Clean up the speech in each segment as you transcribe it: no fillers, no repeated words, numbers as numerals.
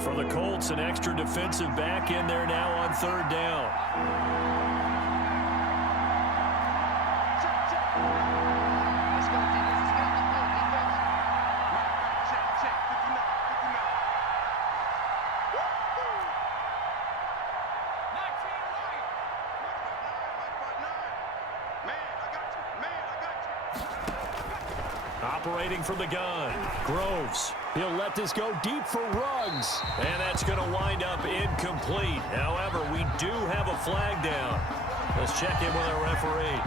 And for the Colts, an extra defensive back in there now on third down. Operating from the gun, Groves. He'll let this go deep for Ruggs. And that's going to wind up incomplete. However, we do have a flag down. Let's check in with our referee.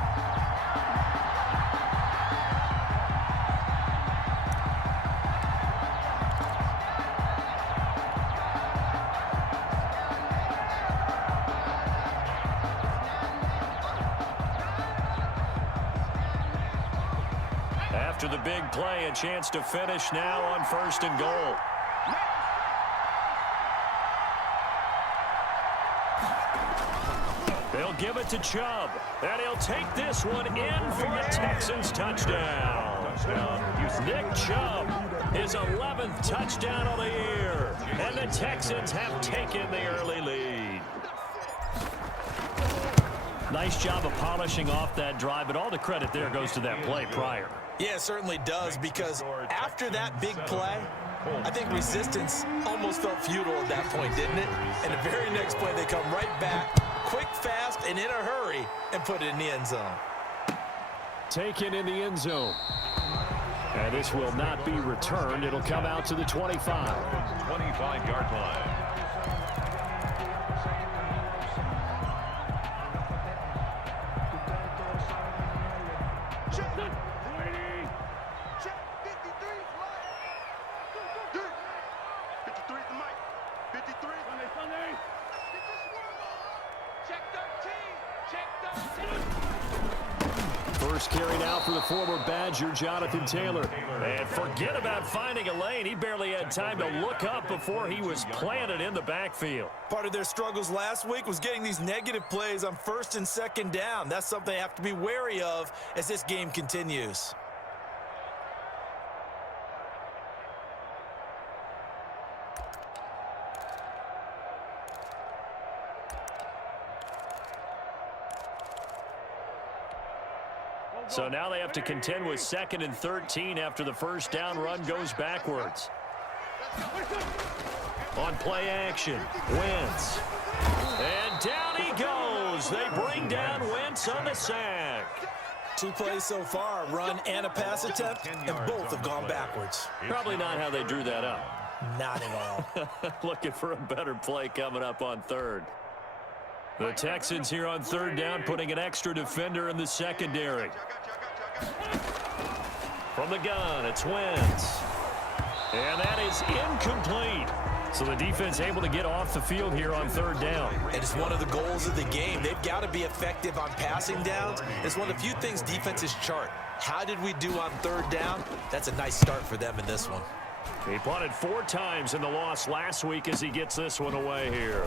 After the big play, a chance to finish now on 1st and goal. They'll give it to Chubb, and he'll take this one in for a Texans touchdown. Nick Chubb, his 11th touchdown of the year, and the Texans have taken the early lead. Nice job of polishing off that drive, but all the credit there goes to that play prior. Yeah, it certainly does, because after that big play, I think resistance almost felt futile at that point, didn't it? And the very next play, they come right back, quick, fast, and in a hurry, and put it in the end zone. Taken in the end zone. And this will not be returned. It'll come out to the 25. 25-yard line. First carry now for the former Badger, Jonathan Taylor. And forget about finding a lane. He barely had time to look up before he was planted in the backfield. Part of their struggles last week was getting these negative plays on 1st and 2nd down. That's something they have to be wary of as this game continues. So now they have to contend with 2nd and 13 after the first down run goes backwards. On play action, Wentz. And down he goes. They bring down Wentz on the sack. 2 plays so far, run and a pass attempt, and both have gone backwards. Probably not how they drew that up. Not at all. Looking for a better play coming up on 3rd. The Texans here on 3rd down, putting an extra defender in the secondary. From the gun, it's Wentz. And that is incomplete. So the defense able to get off the field here on 3rd down. And it's one of the goals of the game. They've got to be effective on passing downs. It's one of the few things defenses chart. How did we do on 3rd down? That's a nice start for them in this one. He punted 4 times in the loss last week as he gets this one away here.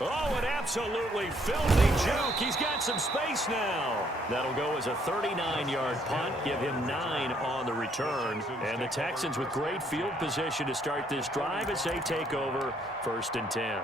Oh, an absolutely filthy juke. He's got some space now. That'll go as a 39-yard punt. Give him 9 on the return. And the Texans with great field position to start this drive as they take over 1st and 10.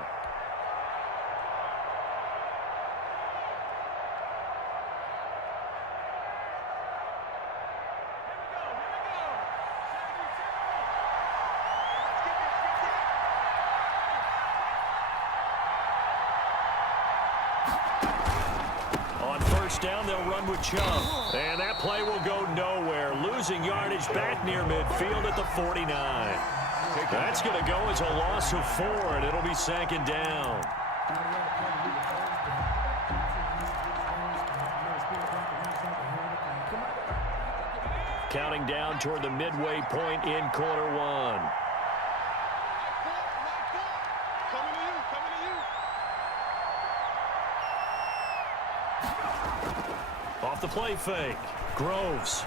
Down, they'll run with Chubb. And that play will go nowhere. Losing yardage back near midfield at the 49. That's going to go as a loss of 4, and it'll be 2nd down. Counting down toward the midway point in quarter 1. Off the play fake. Groves.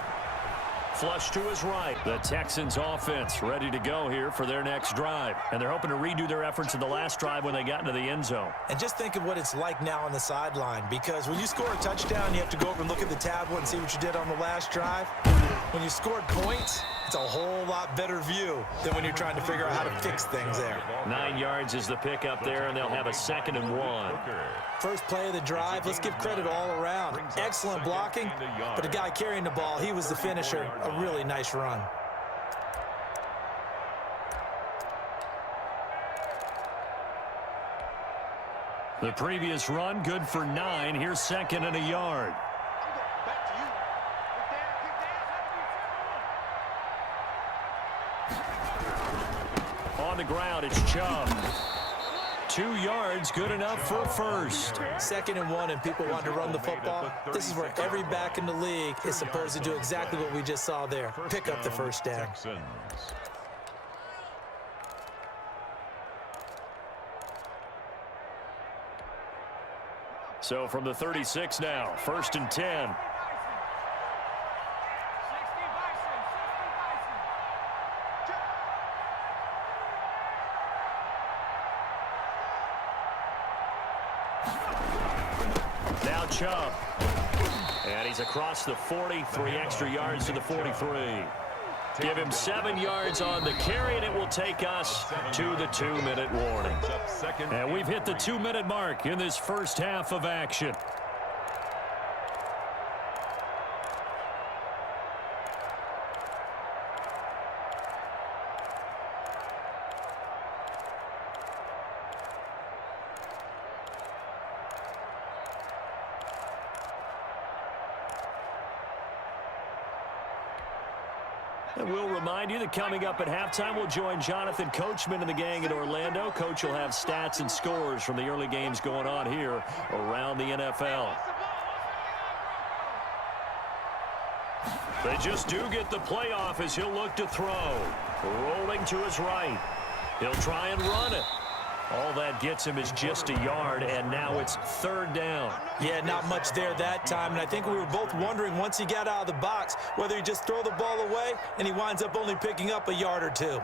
Flush to his right. The Texans offense ready to go here for their next drive. And they're hoping to redo their efforts in the last drive when they got into the end zone. And just think of what it's like now on the sideline, because when you score a touchdown, you have to go over and look at the tablet and see what you did on the last drive. When you scored points, It's a whole lot better view than when you're trying to figure out how to fix things there. 9 yards is the pickup there, and they'll have a 2nd and 1. First play of the drive, let's give credit all around. Excellent blocking, but the guy carrying the ball, he was the finisher. A really nice run. The previous run, good for 9. Here's 2nd and a yard. On the ground, it's Chubb. 2 yards, good enough for a first. 2nd and 1, and people want to run the football. This is where every back in the league is supposed to do exactly what we just saw there. Pick up the first down. So from the 36 now, 1st and 10. Now Chubb. And he's across the 40, 3 extra yards to the 43. Give him 7 yards on the carry, and it will take us to the 2-minute warning. And we've hit the 2-minute mark in this first half of action. And we'll remind you that coming up at halftime, we'll join Jonathan Coachman and the gang in Orlando. Coach will have stats and scores from the early games going on here around the NFL. They just do get the playoff as he'll look to throw. Rolling to his right. He'll try and run it. All that gets him is just a yard, and now it's 3rd down. Yeah, not much there that time, and I think we were both wondering once he got out of the box whether he just throw the ball away, and he winds up only picking up a yard or 2.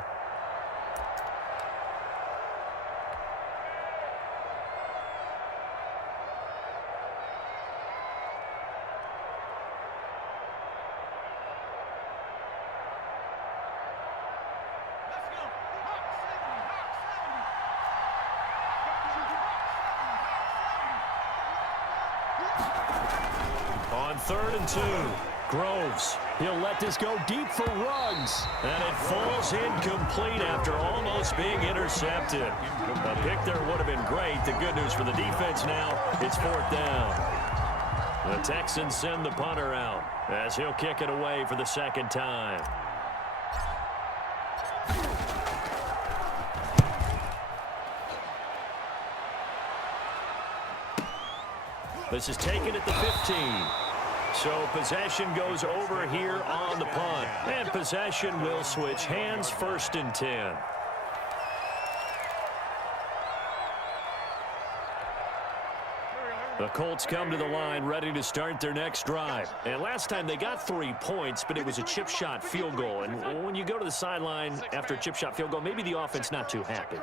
On 3rd and 2, Groves. He'll let this go deep for Ruggs. And it falls incomplete after almost being intercepted. A pick there would have been great. The good news for the defense now, it's 4th down. The Texans send the punter out as he'll kick it away for the 2nd time. This is taken at the 15. So possession goes over here on the punt. And possession will switch hands, 1st and 10. The Colts come to the line ready to start their next drive. And last time they got 3 points, but it was a chip shot field goal. And when you go to the sideline after a chip shot field goal, maybe the offense not too happy.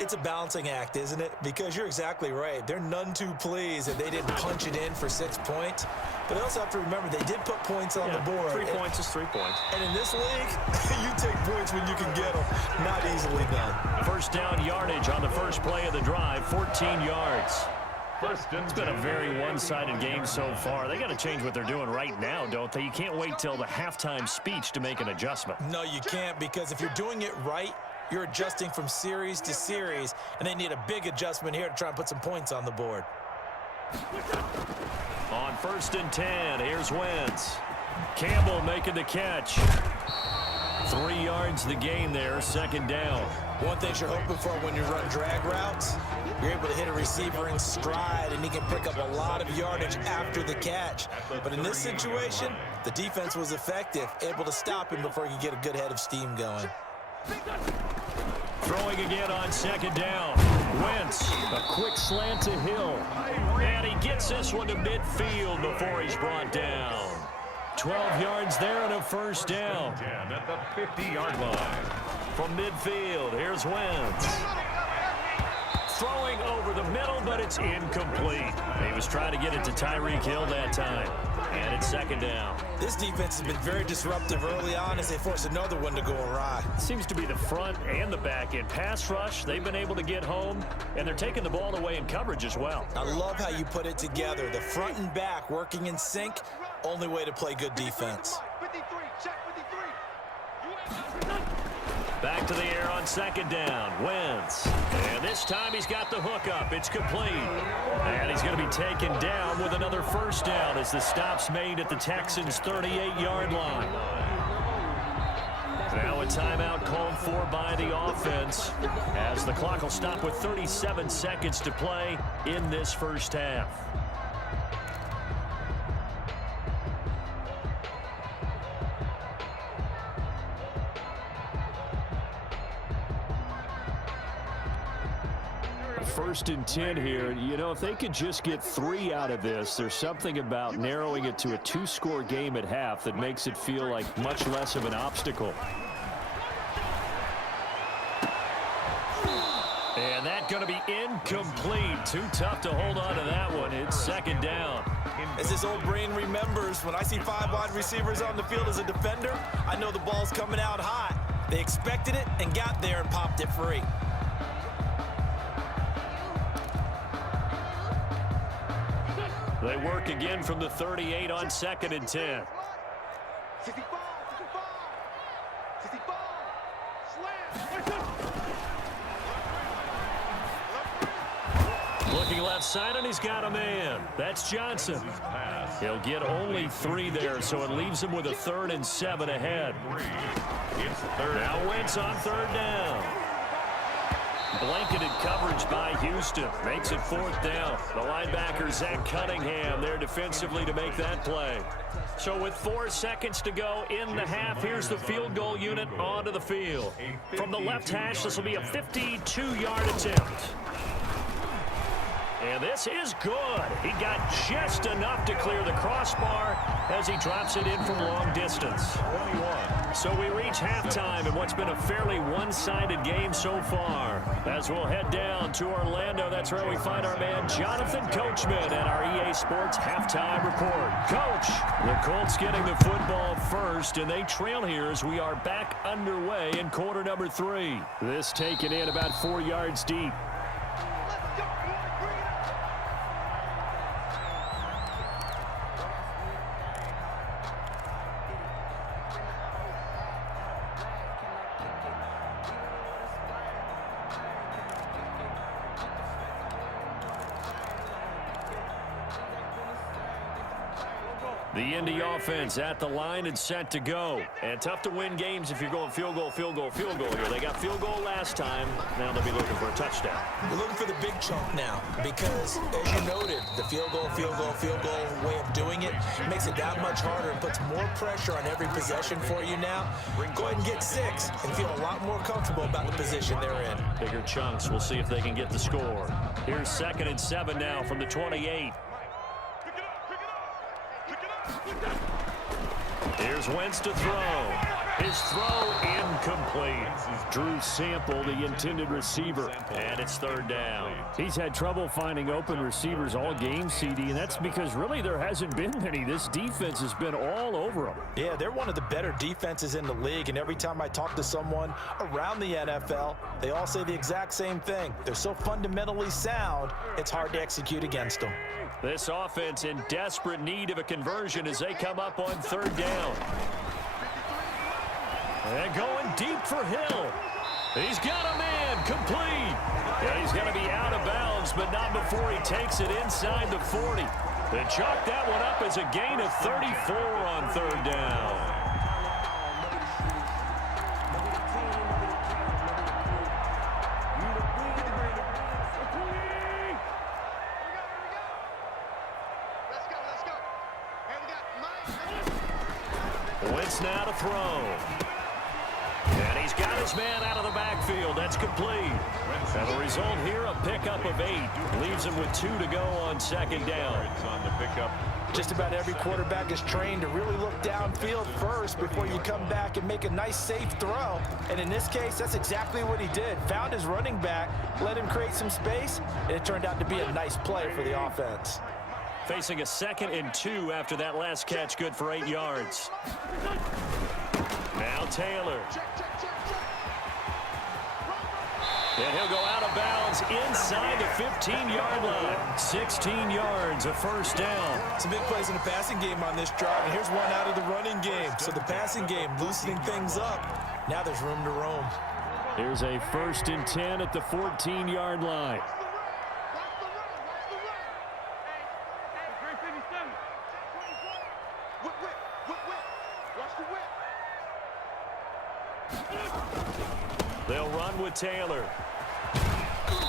It's a balancing act, isn't it? Because you're exactly right. They're none too pleased that they didn't punch it in for 6 points. But they also have to remember they did put points on the board. 3 points is 3 points. And in this league, you take points when you can get them. Not easily done. 1st down yardage on the first play of the drive, 14 yards. It's been a very one-sided game so far. They got to change what they're doing right now, don't they? You can't wait till the halftime speech to make an adjustment. No, you can't, because if you're doing it right, you're adjusting from series to series, and they need a big adjustment here to try and put some points on the board. On 1st and 10, here's Wentz. Campbell making the catch. 3 yards the gain there, 2nd down. One thing you're hoping for when you run drag routes, you're able to hit a receiver in stride, and he can pick up a lot of yardage after the catch. But in this situation, the defense was effective, able to stop him before he could get a good head of steam going. Throwing again on 2nd down. Wentz, a quick slant to Hill. And he gets this one to midfield before he's brought down. 12 yards there and a 1st down. At the 50-yard line. From midfield, here's Wentz. throwing over the middle, but it's incomplete. He was trying to get it to Tyreek Hill that time. And it's second down. This defense has been very disruptive early on as they force another one to go awry. Seems to be the front and the back end. Pass rush, they've been able to get home, and they're taking the ball away in coverage as well. I love how you put it together. The front and back working in sync, only way to play good defense. Back to the air on second down. Wentz. And this time he's got the hook up. It's complete. And he's going to be taken down with another first down as the stop's made at the Texans' 38-yard line. Now a timeout called for by the offense as the clock will stop with 37 seconds to play in this first half. First and 10 here. You know, if they could just get 3 out of this, there's something about narrowing it to a 2-score game at half that makes it feel like much less of an obstacle. And that's going to be incomplete. Too tough to hold on to that one. It's second down. As this old brain remembers, when I see 5 wide receivers on the field as a defender, I know the ball's coming out hot. They expected it and got there and popped it free. They work again from the 38 on second and 10. Looking left side, and he's got a man. That's Johnson. He'll get only 3 there, so it leaves him with a 3rd and 7 ahead. Now Wentz on third down. Blanketed coverage by Houston. Makes it 4th down. The linebacker, Zach Cunningham, there defensively to make that play. So with 4 seconds to go in the half, here's the field goal unit onto the field. From the left hash, this will be a 52-yard attempt. And this is good. He got just enough to clear the crossbar as he drops it in from long distance. 21. So we reach halftime in what's been a fairly one-sided game so far. As we'll head down to Orlando, that's where we find our man Jonathan Coachman at our EA Sports Halftime Report. Coach, the Colts getting the football first, and they trail here as we are back underway in quarter number 3. This taken in about 4 yards deep. The Indy offense at the line and set to go. And tough to win games if you're going field goal, field goal, field goal here. They got field goal last time. Now they'll be looking for a touchdown. We're looking for the big chunk now because, as you noted, the field goal way of doing it makes it that much harder and puts more pressure on every possession for you now. Go ahead and get 6 and feel a lot more comfortable about the position they're in. Bigger chunks. We'll see if they can get the score. Here's 2nd and 7 now from the 28. Here's Wentz to throw. His throw incomplete. Drew Sample, the intended receiver, and it's 3rd down. He's had trouble finding open receivers all game, CD, and that's because really there hasn't been many. This defense has been all over them. Yeah, they're one of the better defenses in the league, and every time I talk to someone around the NFL, they all say the exact same thing. They're so fundamentally sound, it's hard to execute against them. This offense in desperate need of a conversion as they come up on 3rd down. And going deep for Hill. He's got a man, complete. Yeah, he's going to be out of bounds, but not before he takes it inside the 40. They chalk that one up as a gain of 34 on 3rd down. Wentz now to throw. And he's got his man out of the backfield. That's complete. And the result here, a pickup of 8. Leaves him with 2 to go on second down. On the pickup. Just about every quarterback is trained to really look downfield first before you come back and make a nice, safe throw. And in this case, that's exactly what he did. Found his running back, let him create some space, and it turned out to be a nice play for the offense. Facing a 2nd and 2 after that last catch, good for 8 yards. Now Taylor. And he'll go out of bounds inside the 15-yard line. 16 yards, a first down. Some big plays in the passing game on this drive, and here's one out of the running game. So the passing game loosening things up. Now there's room to roam. Here's a 1st and 10 at the 14-yard line. They'll run with Taylor.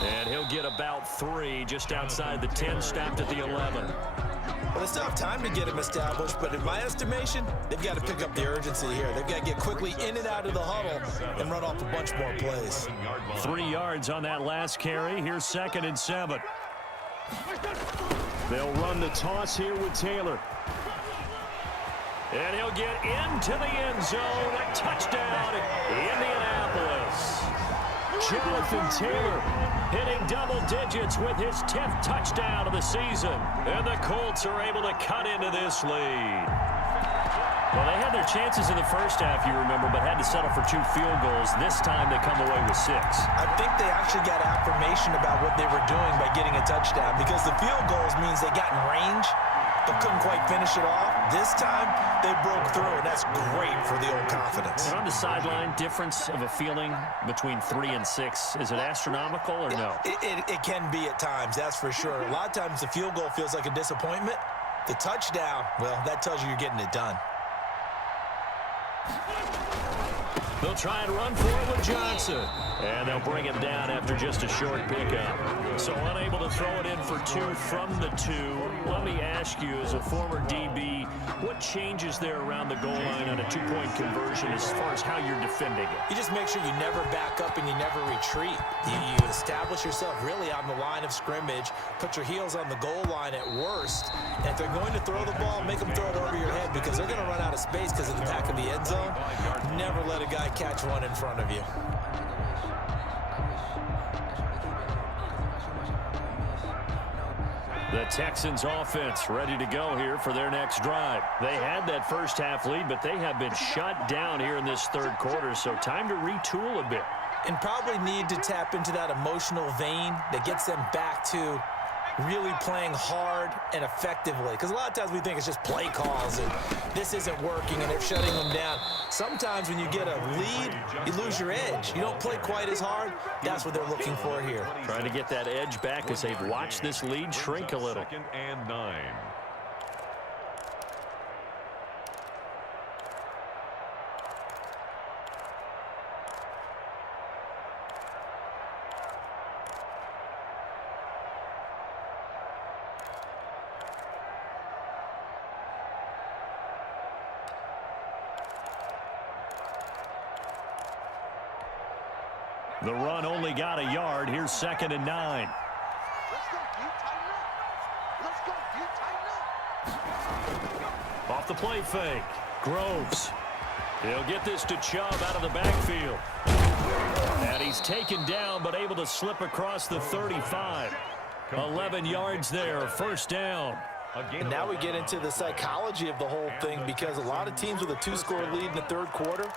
And he'll get about 3 just outside the 10, stopped at the 11. Well, they still have time to get him established, but in my estimation, they've got to pick up the urgency here. They've got to get quickly in and out of the huddle and run off a bunch more plays. 3 yards on that last carry. Here's 2nd and 7. They'll run the toss here with Taylor. And he'll get into the end zone. A touchdown, Indianapolis. Jonathan Taylor hitting double digits with his 10th touchdown of the season. And the Colts are able to cut into this lead. Well, they had their chances in the first half, you remember, but had to settle for 2 field goals. This time they come away with 6. I think they actually got affirmation about what they were doing by getting a touchdown, because the field goals means they got in range but couldn't quite finish it off. This time, they broke through, and that's great for the old confidence. And on the sideline, difference of a feeling between 3 and 6, is it astronomical or no? It can be at times, that's for sure. A lot of times the field goal feels like a disappointment. The touchdown, well, that tells you you're getting it done. They'll try and run for it with Johnson. And they'll bring him down after just a short pickup. So unable to throw it in for 2 from the 2. Let me ask you, as a former DB, what changes there around the goal line on a 2-point conversion as far as how you're defending it? You just make sure you never back up and you never retreat. You establish yourself really on the line of scrimmage, put your heels on the goal line at worst, and if they're going to throw the ball, make them throw it over your head, because they're going to run out of space because of the back of the end zone. Never let a guy catch one in front of you. The Texans offense ready to go here for their next drive. They had that first half lead, but they have been shut down here in this 3rd quarter, so time to retool a bit. And probably need to tap into that emotional vein that gets them back to really playing hard and effectively. Because a lot of times we think it's just play calls and this isn't working and they're shutting them down. Sometimes when you get a lead, you lose your edge. You don't play quite as hard. That's what they're looking for here. Trying to get that edge back as they've watched this lead shrink a little. 2nd and 9. The run only got a yard. Here's 2nd and 9. Off the play fake. Groves. He'll get this to Chubb out of the backfield. And he's taken down but able to slip across the 35. 11 yards there. 1st down. And now we get into the psychology of the whole thing, because a lot of teams with a 2-score lead in the 3rd quarter,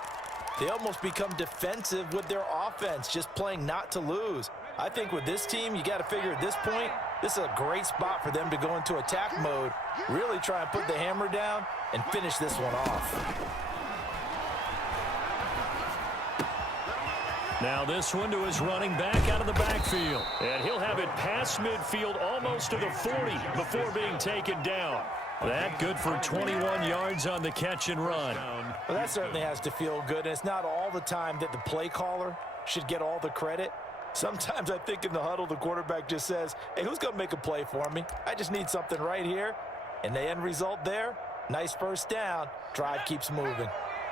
they almost become defensive with their offense, just playing not to lose. I think with this team, you got to figure at this point, this is a great spot for them to go into attack mode, really try and put the hammer down and finish this one off. Now this one to his running back out of the backfield. And he'll have it past midfield almost to the 40 before being taken down. That good for 21 yards on the catch and run. Well, that certainly has to feel good. And it's not all the time that the play caller should get all the credit. Sometimes I think in the huddle, the quarterback just says, hey, who's going to make a play for me? I just need something right here. And the end result there, nice 1st down. Drive keeps moving.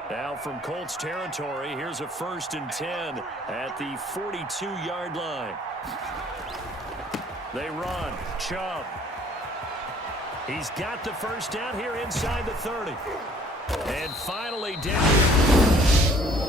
Now from Colts territory, here's a 1st and 10 at the 42-yard line. They run. Chubb. He's got the first down here inside the 30. And finally down.